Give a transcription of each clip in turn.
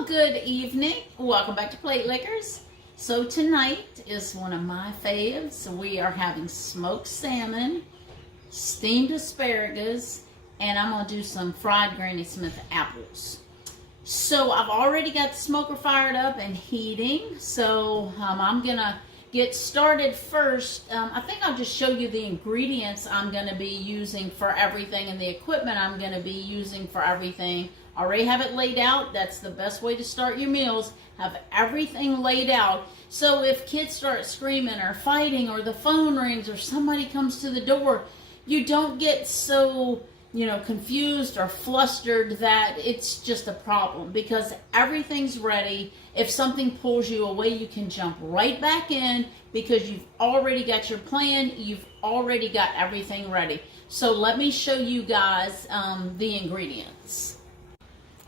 Well, good evening. Welcome back to Plate Lickers. So tonight is one of my faves. We are having smoked salmon, steamed asparagus, and I'm going to do some fried Granny Smith apples. So I've already got the smoker fired up and heating. So I'm going to get started first. I think I'll just show you the ingredients I'm going to be using for everything and the equipment I'm going to be using for everything. I already have it laid out. That's the best way to start your meals. Have everything laid out. So if kids start screaming or fighting or the phone rings or somebody comes to the door, you don't get so, confused or flustered that it's just a problem, because everything's ready. If something pulls you away, you can jump right back in because you've already got your plan. You've already got everything ready. So let me show you guys the ingredients.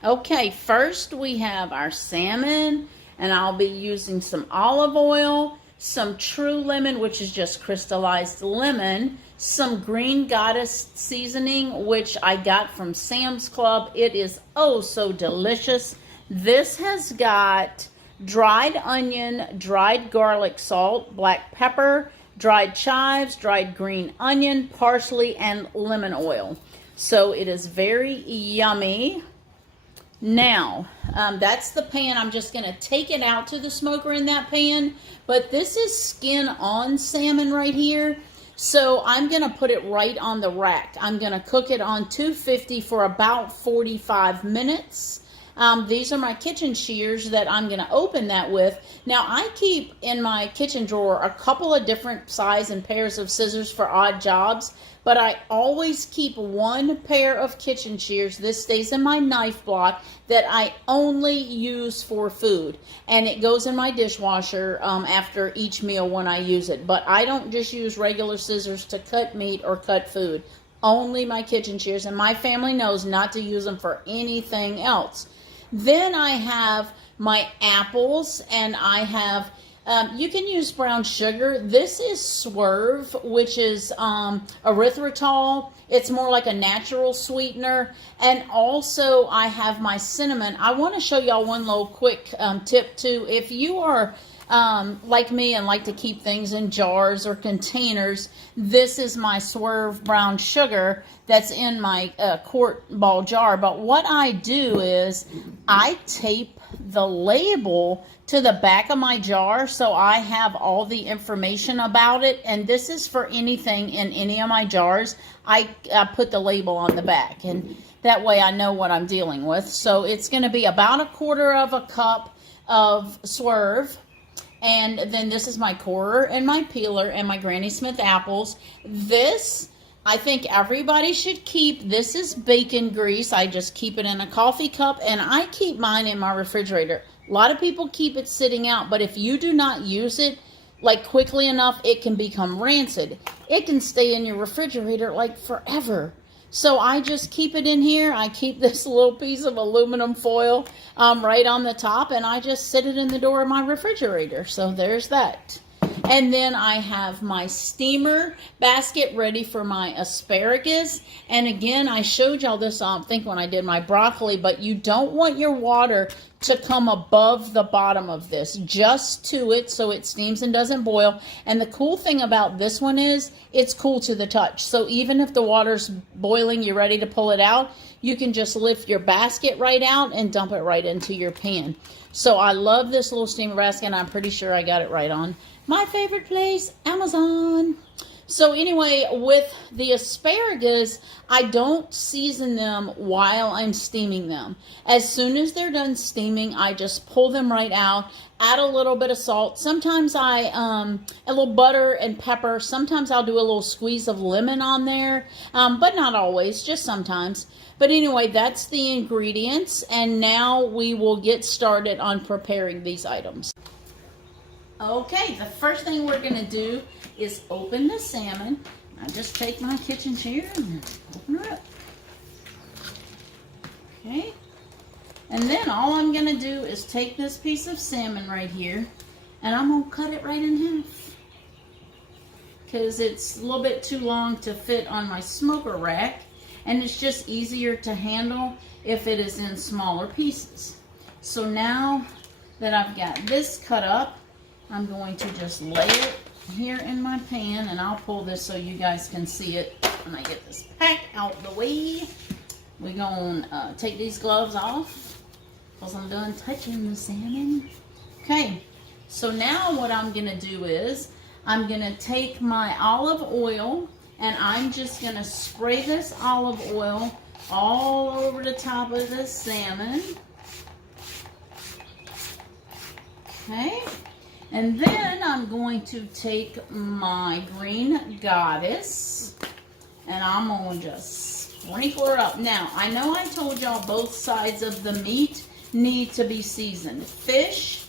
Okay, first we have our salmon, and I'll be using some olive oil, some true lemon, which is just crystallized lemon, some Green Goddess seasoning, which I got from Sam's Club. It is oh so delicious. This has got dried onion, dried garlic salt, black pepper, dried chives, dried green onion, parsley, and lemon oil. So it is very yummy. Now, that's the pan. I'm just going to take it out to the smoker in that pan. But this is skin-on salmon right here. So I'm going to put it right on the rack. I'm going to cook it on 250 for about 45 minutes. These are my kitchen shears that I'm going to open that with. Now, I keep in my kitchen drawer a couple of different size and pairs of scissors for odd jobs, but I always keep one pair of kitchen shears. This stays in my knife block that I only use for food, and it goes in my dishwasher after each meal when I use it. But I don't just use regular scissors to cut meat or cut food. Only my kitchen shears, and my family knows not to use them for anything else. Then I have my apples, and I have, you can use brown sugar. This is Swerve, which is erythritol. It's more like a natural sweetener. And also I have my cinnamon. I want to show y'all one little quick tip too. If you are like me and like to keep things in jars or containers, this is my Swerve brown sugar that's in my quart ball jar. But what I do is I tape the label to the back of my jar so I have all the information about it. And this is for anything in any of my jars. I put the label on the back, and that way I know what I'm dealing with. So it's going to be about 1/4 cup of Swerve. And then this is my corer and my peeler and my Granny Smith apples. This, I think everybody should keep. This is bacon grease. I just keep it in a coffee cup, and I keep mine in my refrigerator. A lot of people keep it sitting out, but if you do not use it like quickly enough, it can become rancid. It can stay in your refrigerator like forever. So I just keep it in here. I keep this little piece of aluminum foil right on the top, and I just sit it in the door of my refrigerator. So there's that. And then I have my steamer basket ready for my asparagus. And again, I showed y'all this, I think, when I did my broccoli, but you don't want your water to come above the bottom of this, just to it, so it steams and doesn't boil. And the cool thing about this one is it's cool to the touch. So even if the water's boiling, you're ready to pull it out, you can just lift your basket right out and dump it right into your pan. So I love this little steamer basket, and I'm pretty sure I got it right on my favorite place, Amazon. So anyway, with the asparagus, I don't season them while I'm steaming them. As soon as they're done steaming, I just pull them right out, add a little bit of salt. Sometimes a little butter and pepper. Sometimes I'll do a little squeeze of lemon on there, but not always, just sometimes. But anyway, that's the ingredients, and now we will get started on preparing these items. Okay, the first thing we're going to do is open the salmon. I just take my kitchen shear and open her up. Okay, and then all I'm going to do is take this piece of salmon right here, and I'm going to cut it right in half, because it's a little bit too long to fit on my smoker rack, and it's just easier to handle if it is in smaller pieces. So now that I've got this cut up, I'm going to just lay it here in my pan, and I'll pull this so you guys can see it when I get this pack out the way. We're going to take these gloves off because I'm done touching the salmon. Okay, so now what I'm going to do is I'm going to take my olive oil, and I'm just going to spray this olive oil all over the top of the salmon. Okay, and then I'm going to take my green goddess, and I'm going to just sprinkle her up. Now, I know I told y'all both sides of the meat need to be seasoned. Fish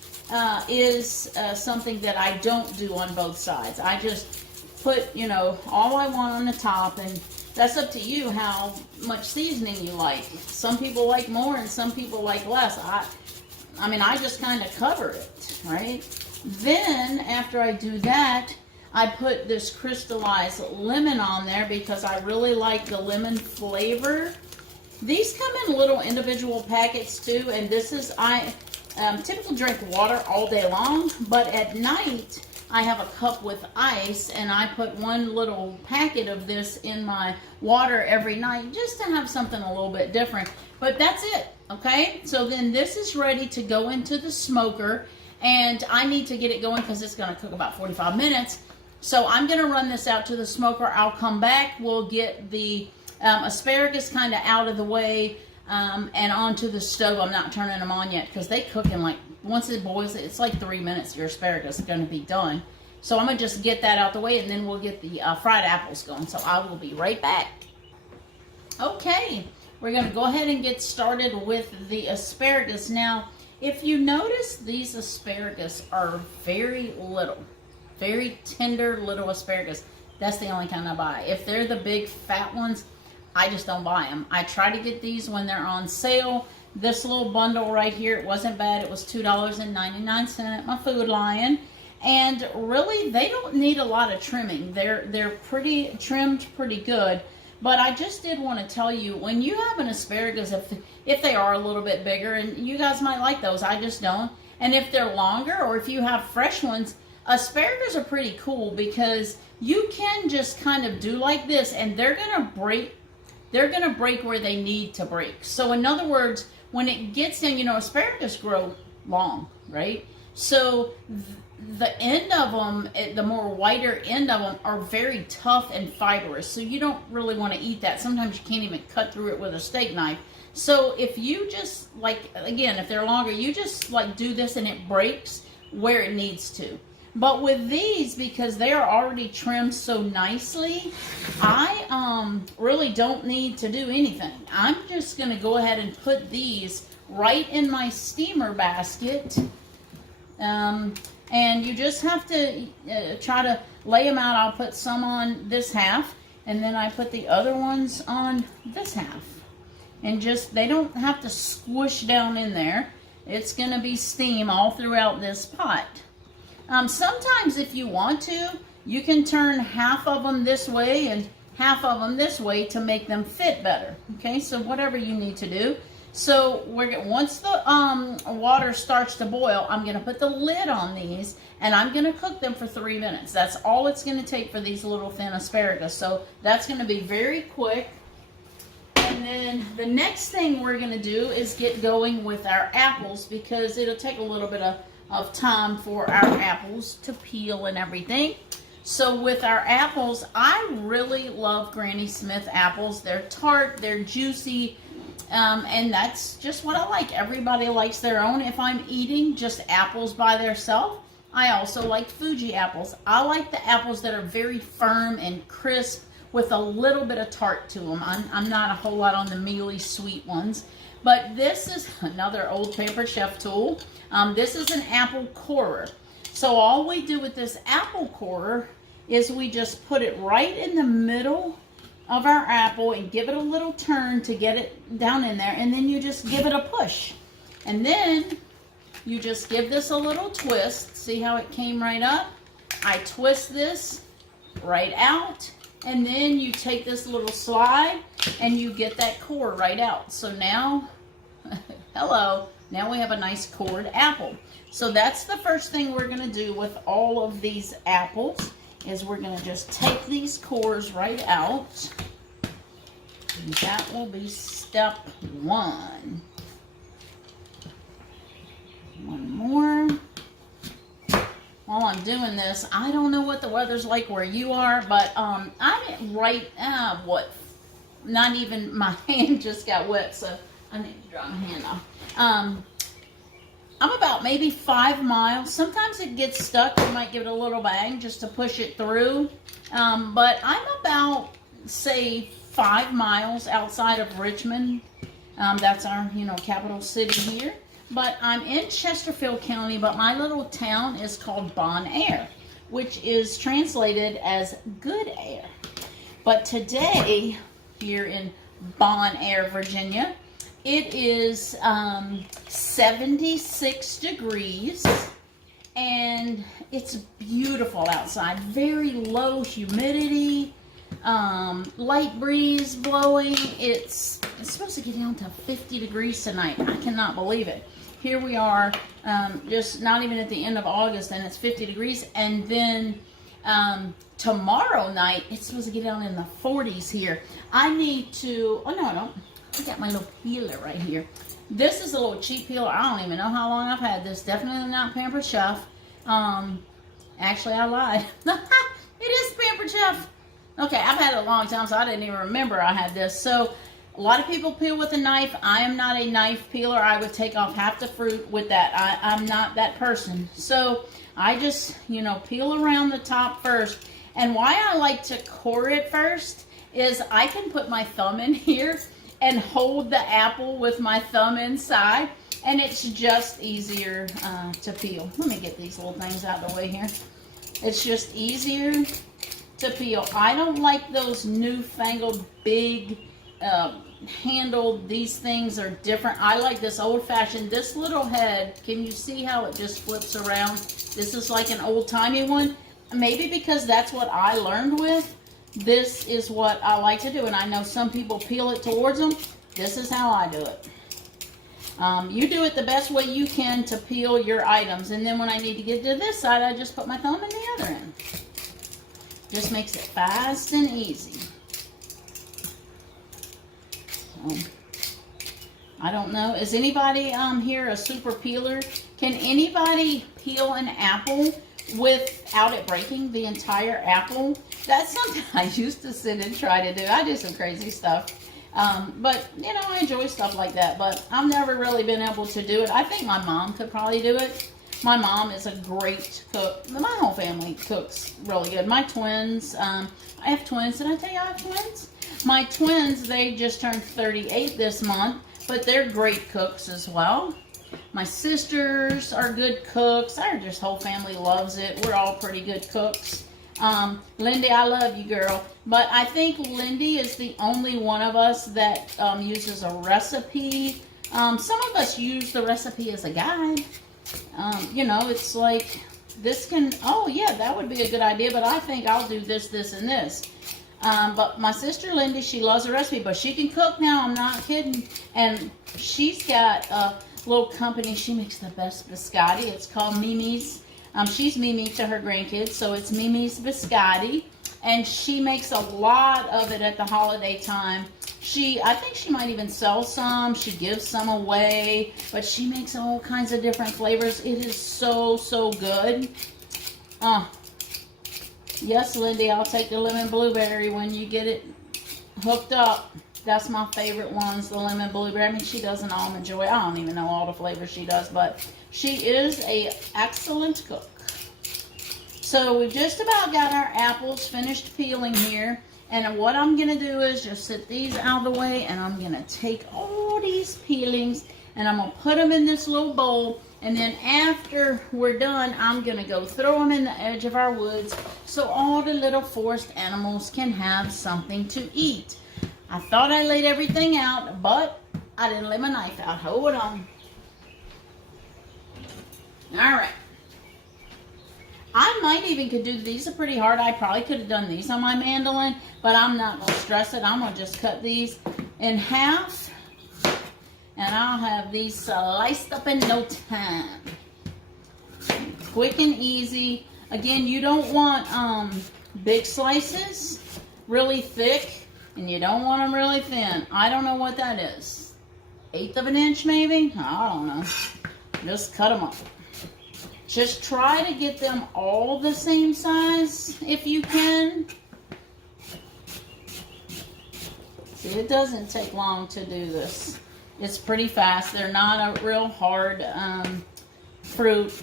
is something that I don't do on both sides. I just put, you know, all I want on the top, and that's up to you how much seasoning you like. Some people like more and some people like less. I mean, I just kind of cover it, right? Then, after I do that, I put this crystallized lemon on there because I really like the lemon flavor. These come in little individual packets too, and this is, I typically drink water all day long, but at night, I have a cup with ice, and I put one little packet of this in my water every night just to have something a little bit different. But that's it, okay? So then this is ready to go into the smoker, and I need to get it going because it's going to cook about 45 minutes. So I'm going to run this out to the smoker. I'll come back. We'll get the asparagus kind of out of the way and onto the stove. I'm not turning them on yet because they cook in like, once it boils, it's like 3 minutes, your asparagus is going to be done. So I'm going to just get that out the way, and then we'll get the fried apples going. So I will be right back. Okay, we're going to go ahead and get started with the asparagus. Now, if you notice, these asparagus are very little, very tender little asparagus. That's the only kind I buy. If they're the big fat ones, I just don't buy them. I try to get these when they're on sale. This little bundle right here, it wasn't bad. It was $2.99 at my Food Lion. And really, they don't need a lot of trimming. They're pretty trimmed pretty good. But I just did want to tell you, when you have an asparagus, if they are a little bit bigger, and you guys might like those, I just don't. And if they're longer, or if you have fresh ones, asparagus are pretty cool because you can just kind of do like this, and they're gonna break. They're gonna break where they need to break. So in other words, when it gets in, you know, asparagus grow long, right? So the end of them, the more whiter end of them, are very tough and fibrous. So you don't really want to eat that. Sometimes you can't even cut through it with a steak knife. So if you just, like, again, if they're longer, you just, like, do this and it breaks where it needs to. But with these, because they are already trimmed so nicely, I really don't need to do anything. I'm just going to go ahead and put these right in my steamer basket. And you just have to try to lay them out. I'll put some on this half, and then I put the other ones on this half. And just, they don't have to squish down in there. It's going to be steam all throughout this pot. Sometimes if you want to, you can turn half of them this way and half of them this way to make them fit better. Okay, so whatever you need to do. So once the water starts to boil, I'm going to put the lid on these, and I'm going to cook them for 3 minutes. That's all it's going to take for these little thin asparagus. So that's going to be very quick. And then the next thing we're going to do is get going with our apples, because it'll take a little bit of time for our apples to peel and everything. So with our apples, I really love Granny Smith apples. They're tart, they're juicy, and that's just what I like. Everybody likes their own. If I'm eating just apples by themselves, I also like Fuji apples. I like the apples that are very firm and crisp with a little bit of tart to them. I'm not a whole lot on the mealy sweet ones. But this is another old paper chef tool. This is an apple corer. So all we do with this apple corer is we just put it right in the middle of our apple and give it a little turn to get it down in there, and then you just give it a push. And then you just give this a little twist. See how it came right up? I twist this right out, and then you take this little slide and you get that core right out. So now, hello, Now we have a nice cored apple. So that's the first thing we're going to do with all of these apples, is we're going to just take these cores right out. And that will be step one. One more. While I'm doing this, I don't know what the weather's like where you are, but I'm right, not even, my hand just got wet, so I need to dry my hand off. I'm about maybe 5 miles. Sometimes it gets stuck. You might give it a little bang just to push it through. But I'm about, say, 5 miles outside of Richmond. That's our, capital city here. But I'm in Chesterfield County, but my little town is called Bon Air, which is translated as good air. But today, here in Bon Air, Virginia, it is 76 degrees, and it's beautiful outside. Very low humidity, light breeze blowing. It's supposed to get down to 50 degrees tonight. I cannot believe it. Here we are, just not even at the end of August, and it's 50 degrees. And then tomorrow night, it's supposed to get down in the 40s here. I need to, oh no, I don't. I got my little peeler right here. This is a little cheap peeler. I don't even know how long I've had this. Definitely not Pampered Chef. Actually, I lied. It is Pampered Chef. Okay, I've had it a long time, so I didn't even remember I had this. So, a lot of people peel with a knife. I am not a knife peeler. I would take off half the fruit with that. I'm not that person. So, I just, peel around the top first. And why I like to core it first is I can put my thumb in here and hold the apple with my thumb inside, and it's just easier to peel. Let me get these little things out of the way here. It's just easier to peel. I don't like those newfangled big handled. These things are different. I like this old-fashioned. This little head, can you see how it just flips around? This is like an old-timey one. Maybe because that's what I learned with. This is what I like to do, and I know some people peel it towards them. This is how I do it. You do it the best way you can to peel your items, and then when I need to get to this side, I just put my thumb in the other end. Just makes it fast and easy. I don't know. Is anybody here a super peeler? Can anybody peel an apple without it breaking the entire apple? That's something I used to sit and try to do. I do some crazy stuff. But, I enjoy stuff like that. But I've never really been able to do it. I think my mom could probably do it. My mom is a great cook. My whole family cooks really good. My twins, I have twins. Did I tell you I have twins? My twins, they just turned 38 this month. But they're great cooks as well. My sisters are good cooks. Our just whole family loves it. We're all pretty good cooks. Lindy, I love you, girl. But I think Lindy is the only one of us that uses a recipe. Some of us use the recipe as a guide. It's like, this can, oh yeah, that would be a good idea, but I think I'll do this, this, and this. But my sister Lindy, she loves a recipe, but she can cook now, I'm not kidding. And she's got a little company, she makes the best biscotti. It's called Mimi's. She's Mimi to her grandkids, so it's Mimi's Biscotti. And she makes a lot of it at the holiday time. I think she might even sell some. She gives some away, but she makes all kinds of different flavors. It is so, so good. Yes, Lindy, I'll take the lemon blueberry when you get it hooked up. That's my favorite ones, the lemon blueberry. I mean, she does an almond joy. I don't even know all the flavors she does, but she is an excellent cook. So we've just about got our apples finished peeling here. And what I'm going to do is just set these out of the way, and I'm going to take all these peelings and I'm going to put them in this little bowl. And then after we're done, I'm going to go throw them in the edge of our woods so all the little forest animals can have something to eat. I thought I laid everything out, but I didn't lay my knife out. Hold on. All right. I might even could do, these are pretty hard. I probably could have done these on my mandolin, but I'm not going to stress it. I'm going to just cut these in half. and I'll have these sliced up in no time. Quick and easy. Again, you don't want big slices, really thick, and you don't want them really thin. I don't know what that is. 1/8 of an inch maybe? I don't know. Just cut them up. Just try to get them all the same size if you can. See, it doesn't take long to do this. It's pretty fast. They're not a real hard fruit.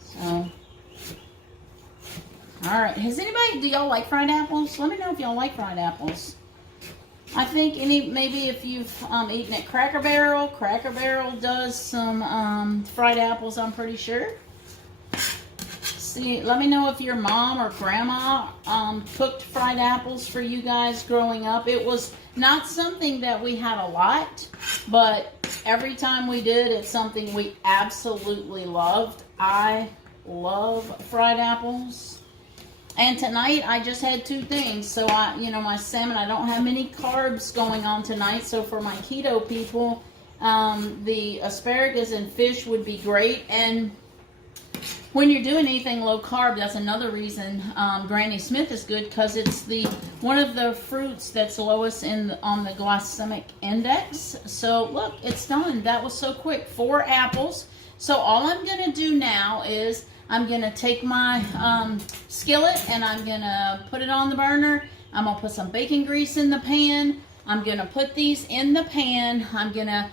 So, all right. Do y'all like fried apples? Let me know if y'all like fried apples. I think maybe if you've eaten at Cracker Barrel does some fried apples, I'm pretty sure. See, let me know if your mom or grandma cooked fried apples for you guys growing up. It was not something that we had a lot, but every time we did, it's something we absolutely loved. I love fried apples. And tonight I just had 2 things. So my salmon, I don't have many carbs going on tonight. So for my keto people, the asparagus and fish would be great. And when you're doing anything low carb, that's another reason Granny Smith is good, because it's one of the fruits that's lowest on the glycemic index. So look, it's done. That was so quick. 4 apples. So all I'm going to do now is I'm going to take my skillet and I'm going to put it on the burner. I'm going to put some bacon grease in the pan. I'm going to put these in the pan. I'm going to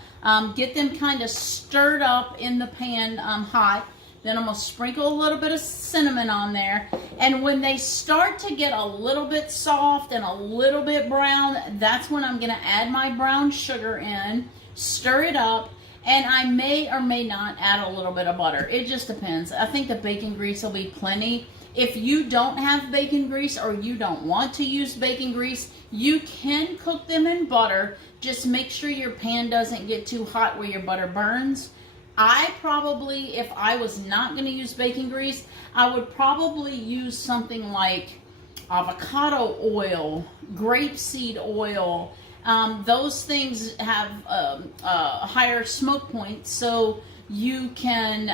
get them kind of stirred up in the pan hot. Then I'm going to sprinkle a little bit of cinnamon on there. And when they start to get a little bit soft and a little bit brown, that's when I'm going to add my brown sugar in, stir it up, and I may or may not add a little bit of butter. It just depends. I think the bacon grease will be plenty. If you don't have bacon grease or you don't want to use bacon grease, you can cook them in butter. Just make sure your pan doesn't get too hot where your butter burns. I probably, if I was not going to use bacon grease, I would probably use something like avocado oil, grapeseed oil. Those things have a higher smoke point, so you can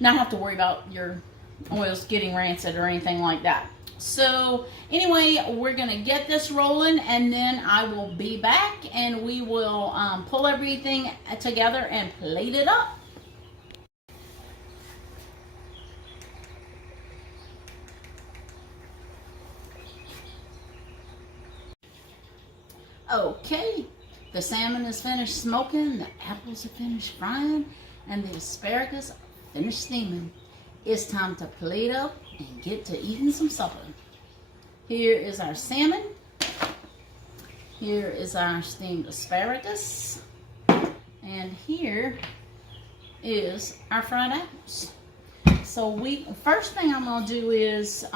not have to worry about your oils getting rancid or anything like that. So anyway, we're going to get this rolling, and then I will be back and we will pull everything together and plate it up. Okay, the salmon is finished smoking, the apples are finished frying, and the asparagus are finished steaming. It's time to plate up and get to eating some supper. Here is our salmon. Here is our steamed asparagus. And here is our fried apples. So first thing I'm going to do is,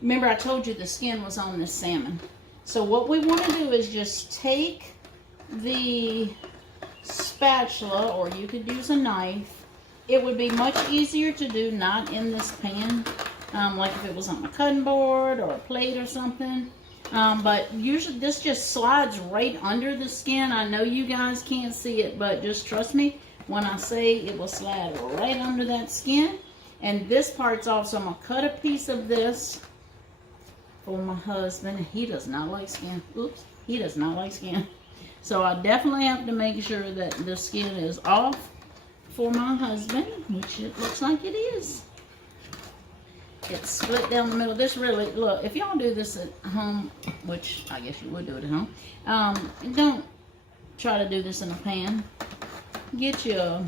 remember I told you the skin was on this salmon. So what we want to do is just take the spatula, or you could use a knife. It would be much easier to do not in this pan, like if it was on a cutting board or a plate or something. But usually this just slides right under the skin. I know you guys can't see it, but just trust me when I say it will slide right under that skin. And this part's off, so I'm going to cut a piece of this for my husband. He does not like skin. Oops, he does not like skin. So I definitely have to make sure that the skin is off for my husband, which it looks like it is. It's split down the middle. This really, look, if y'all do this at home, which I guess you would do it at home, don't try to do this in a pan. Get your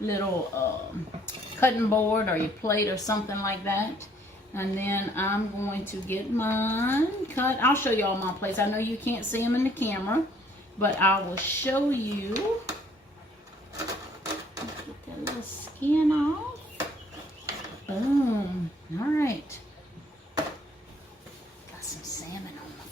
little cutting board or your plate or something like that. And then I'm going to get mine cut. I'll show you all my plates. I know you can't see them in the camera, but I will show you. Get that little skin off. Boom. All right. Got some salmon on my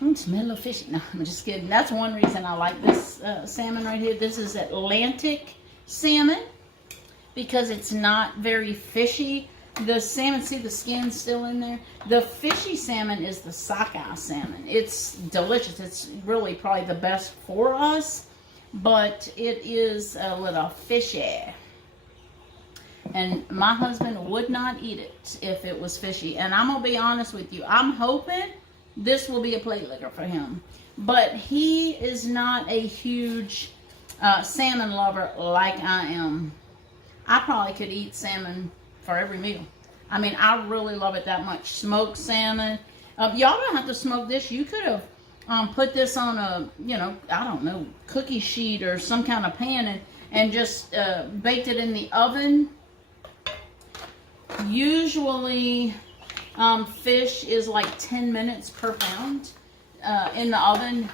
fingers. Smell a little fishy. No, I'm just kidding. That's one reason I like this salmon right here. This is Atlantic salmon, because it's not very fishy. The salmon, see the skin's still in there? The fishy salmon is the sockeye salmon. It's delicious. It's really probably the best for us, but it is a little fishy. And my husband would not eat it if it was fishy. And I'm going to be honest with you. I'm hoping this will be a plate licker for him. But he is not a huge salmon lover like I am. I probably could eat salmon for every meal. I mean, I really love it that much. Smoked salmon. Y'all don't have to smoke this. You could have put this on a, I don't know, cookie sheet or some kind of pan and just baked it in the oven. Usually, fish is like 10 minutes per pound in the oven,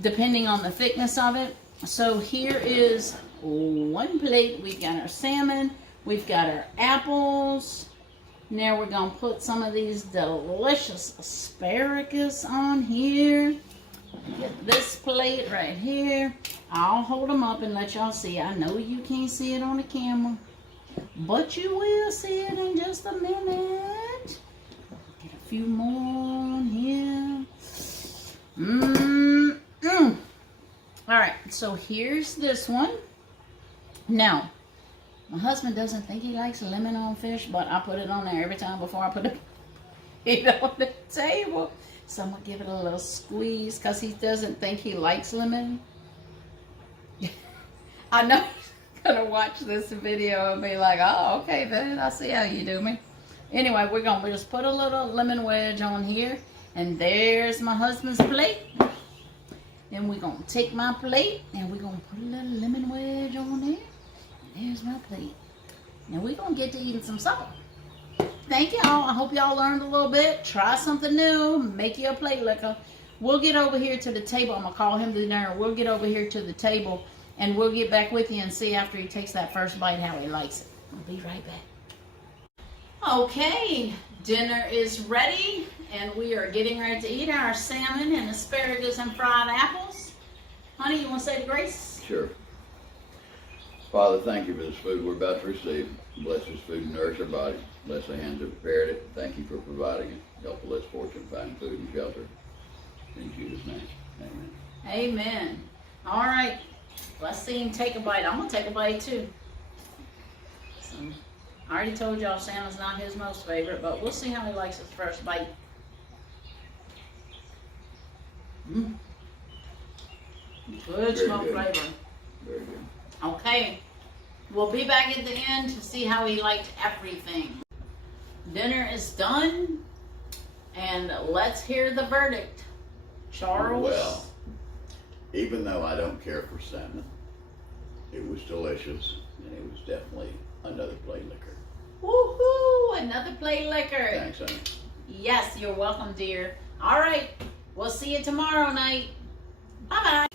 depending on the thickness of it. So here is one plate. We've got our salmon. We've got our apples. Now we're going to put some of these delicious asparagus on here. Get this plate right here. I'll hold them up and let y'all see. I know you can't see it on the camera, but you will see it in just a minute. Get a few more on here. Alright, so here's this one. Now, my husband doesn't think he likes lemon on fish, but I put it on there every time before I put it on the table. So I'm going to give it a little squeeze because he doesn't think he likes lemon. I know he's going to watch this video and be like, oh, okay, then I see how you do me. Anyway, we're going to just put a little lemon wedge on here. And there's my husband's plate. Then we're going to take my plate and we're going to put a little lemon wedge on there. There's my plate. Now we're going to get to eating some supper. Thank y'all. I hope y'all learned a little bit. Try something new. Make you a plate licker. We'll get over here to the table. I'm going to call him to dinner. We'll get over here to the table and we'll get back with you and see after he takes that first bite how he likes it. I'll be right back. Okay, dinner is ready and we are getting ready to eat our salmon and asparagus and fried apples. Honey, you want to say the grace? Sure. Father, thank you for this food we're about to receive. Bless this food and nourish our body. Bless the hands that prepared it. Thank you for providing it. Help us less fortunate find food and shelter. In Jesus' name, amen. Amen. All right, let's see him take a bite. I'm going to take a bite too. So, I already told y'all salmon's not his most favorite, but we'll see how he likes his first bite. Good smoke flavor. Very good. Okay, we'll be back at the end to see how he liked everything. Dinner is done, and let's hear the verdict. Charles? Well, even though I don't care for salmon, it was delicious, and it was definitely another plate licker. Woohoo! Another plate licker. Thanks, honey. Yes, you're welcome, dear. All right, we'll see you tomorrow night. Bye-bye.